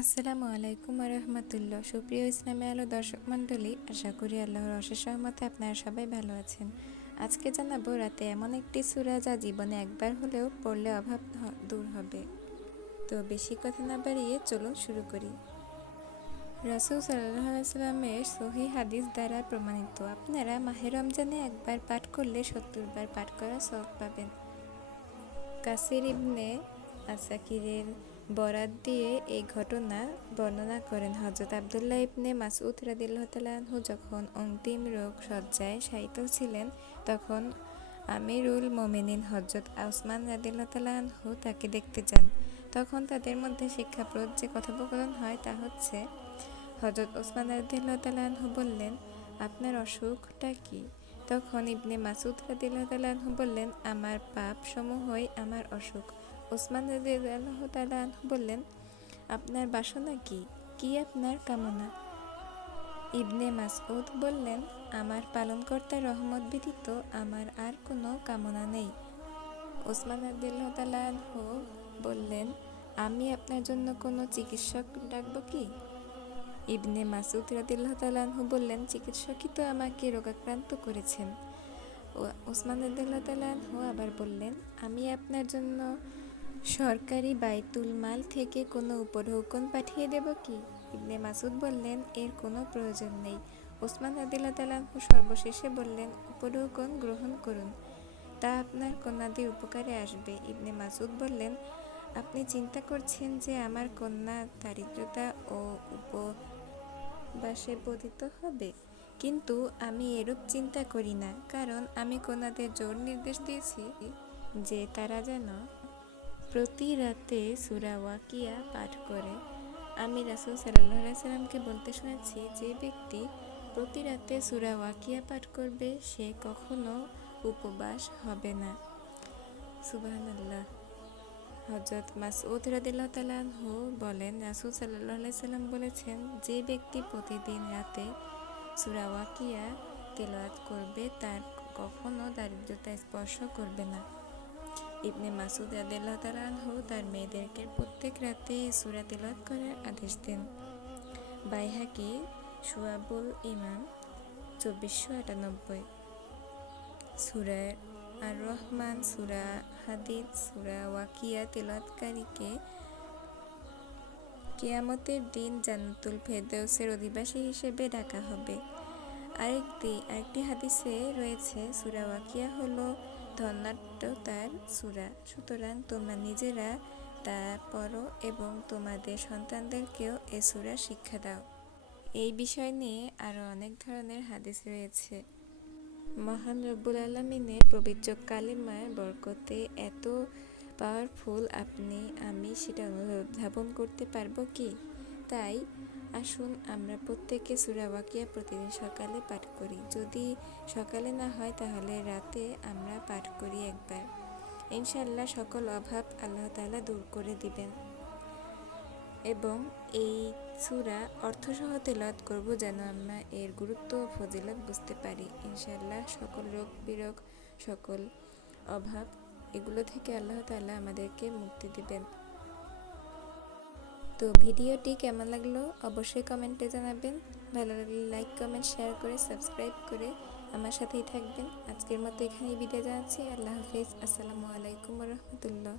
আসসালামু আলাইকুম রহমতুল্লাহ। সুপ্রিয় ইসলামী আলো দর্শক মণ্ডলী, আশা করি আল্লাহর অশেষ রহমতে আপনারা সবাই ভালো আছেন। আজকে জানাবো রাতে এমন একটি সূরা যা জীবনে একবার হলেও পড়লে অভাব দূর হবে। তো বেশি কথা না বাড়িয়ে চলুন শুরু করি। রাসূল সাল্লাল্লাহু আলাইহি ওয়াসাল্লামের সহিহ হাদিস দ্বারা প্রমাণিত, আপনারা মাহে রমজানে একবার পাঠ করলে ৭০ বার পাঠ করার সওয়াব পাবেন। কাসির ইবনে আসাকিরের বরাত দিয়ে এই ঘটনা বর্ণনা করেন। হযরত আব্দুল্লাহ ইবনে মাসউদ রাদিয়াল্লাহু তাআলা আনহু যখন অন্তিম রোগ শয্যায় শায়িত ছিলেন, তখন আমিরুল মুমিনিন হযরত ওসমান রাদিয়াল্লাহু তাআলা আনহু তাকে দেখতে যান। তখন তাদের মধ্যে শিক্ষাপ্রদ যে কথোপকথন হয় তা হচ্ছে, হযরত ওসমান রাদিয়াল্লাহু তাআলা আনহু বললেন, আপনার অসুখটা কি? তখন ইবনে মাসউদ রাদিয়াল্লাহু তাআলা আনহু বললেন, আমার পাপ সমূহই আমার অসুখ। ওসমান রাদিয়াল্লাহু তাআলা আনহু বললেন, আপনার বাসনা কি? কি আপনার কামনা? ইবনে মাসউদ বললেন, আমার পালনকর্তার রহমত ব্যতীত আমার আর কোনো কামনা নেই। ওসমান রাদিয়াল্লাহু তাআলা আনহু বললেন, আমি আপনার জন্য কোনো চিকিৎসক ডাকব কি? ইবনে মাসউদ রাদিয়াল্লাহু তাআলা আনহু বললেন, চিকিৎসকই তো আমাকে রোগাক্রান্ত করেছেন। ওসমান রাদিয়াল্লাহু তাআলা আনহু আবার বললেন, আমি আপনার জন্য সরকারি বাইতুল মাল থেকে কোনো উপঢৌকন পাঠিয়ে দেব কি? ইবনে মাসউদ বললেন, এর কোনো প্রয়োজন নেই। ওসমান রাদিয়াল্লাহু তাআলা আনহু সর্বশেষে বললেন, উপঢৌকন গ্রহণ করুন, তা আপনার কন্যাদের উপকারে আসবে। ইবনে মাসউদ বললেন, আপনি চিন্তা করছেন যে আমার কন্যা দারিদ্রতা ও উপবাসে পতিত হবে? কিন্তু আমি এরূপ চিন্তা করি না, কারণ আমি কন্যাদের জোর নির্দেশ দিয়েছি যে তারা যেন প্রতি রাতে সূরা ওয়াকিয়া পাঠ করে। আমি রাসূল সাল্লাল্লাহু আলাইহি ওয়াসাল্লামকে বলতে শুনেছি, যে ব্যক্তি প্রতি রাতে সূরা ওয়াকিয়া পাঠ করবে সে কখনো উপবাস হবে না। সুবহানাল্লাহ। হযরত মাসউদ রাদিয়াল্লাহু তাআলা আনহু বলেন, রাসূল সাল্লাল্লাহু আলাইহি ওয়াসাল্লাম বলেছেন, যে ব্যক্তি প্রতিদিন রাতে সূরা ওয়াকিয়া তিলাওয়াত করবে তার কখনো দারিদ্রতা স্পর্শ করবে না। ইবনে মাসউদ রাদিয়াল্লাহু তাআলা আনহু তার মেয়েদেরকে প্রত্যেক রাতে সূরা তিলাওয়াত করার আদেশ দেন। বাইহাকি শুআবুল ঈমান ২৪৯৮। সূরা আর রহমান, সূরা হাদীদ, সূরা ওয়াকিয়া তিলাওয়াতকারীকে কিয়ামতের দিন জান্নাতুল ফেরদৌসের অধিবাসী হিসেবে ডাকা হবে। আরেকটি হাদিসে রয়েছে, সূরা ওয়াকিয়া হলো ধনাঢ্যতার সূরা, সুতরাং তোমরা নিজেরা তা পড়ো এবং তোমাদের সন্তানদেরকেও এ সূরা শিক্ষা দাও। এই বিষয় নিয়ে আরও অনেক ধরনের হাদিস রয়েছে। মহান রব্বুল আলামিনের পবিত্র কালিমার বরকতে এত পাওয়ারফুল আমি সেটা অনুধাবন করতে পারবো কি? তাই আসুন আমরা প্রত্যেকে সূরা ওয়াকিয়া প্রতিদিন সকালে পাঠ করি। যদি সকালে না হয় তাহলে রাতে আমরা পাঠ করি একবার। ইনশাআল্লাহ সকল অভাব আল্লাহ তাআলা দূর করে দিবেন। এবং এই সূরা অর্থসহ তেলাওয়াত করব, যেন আমরা এর গুরুত্ব ও ফজিলত বুঝতে পারি। ইনশাআল্লাহ সকল রোগ বিরোগ, সকল অভাব, এগুলো থেকে আল্লাহ তাআলা আমাদেরকে মুক্তি দিবেন। তো ভিডিওটি কেমন লাগলো অবশ্যই কমেন্টে জানাবেন। ভালো লাগলে লাইক, কমেন্ট, শেয়ার করে সাবস্ক্রাইব করে আমার সাথেই থাকবেন। আজকের মতো এখানেই বিদায় জানাচ্ছি। আল্লাহ হাফেজ। আসসালামু আলাইকুম ওয়া রাহমাতুল্লাহ।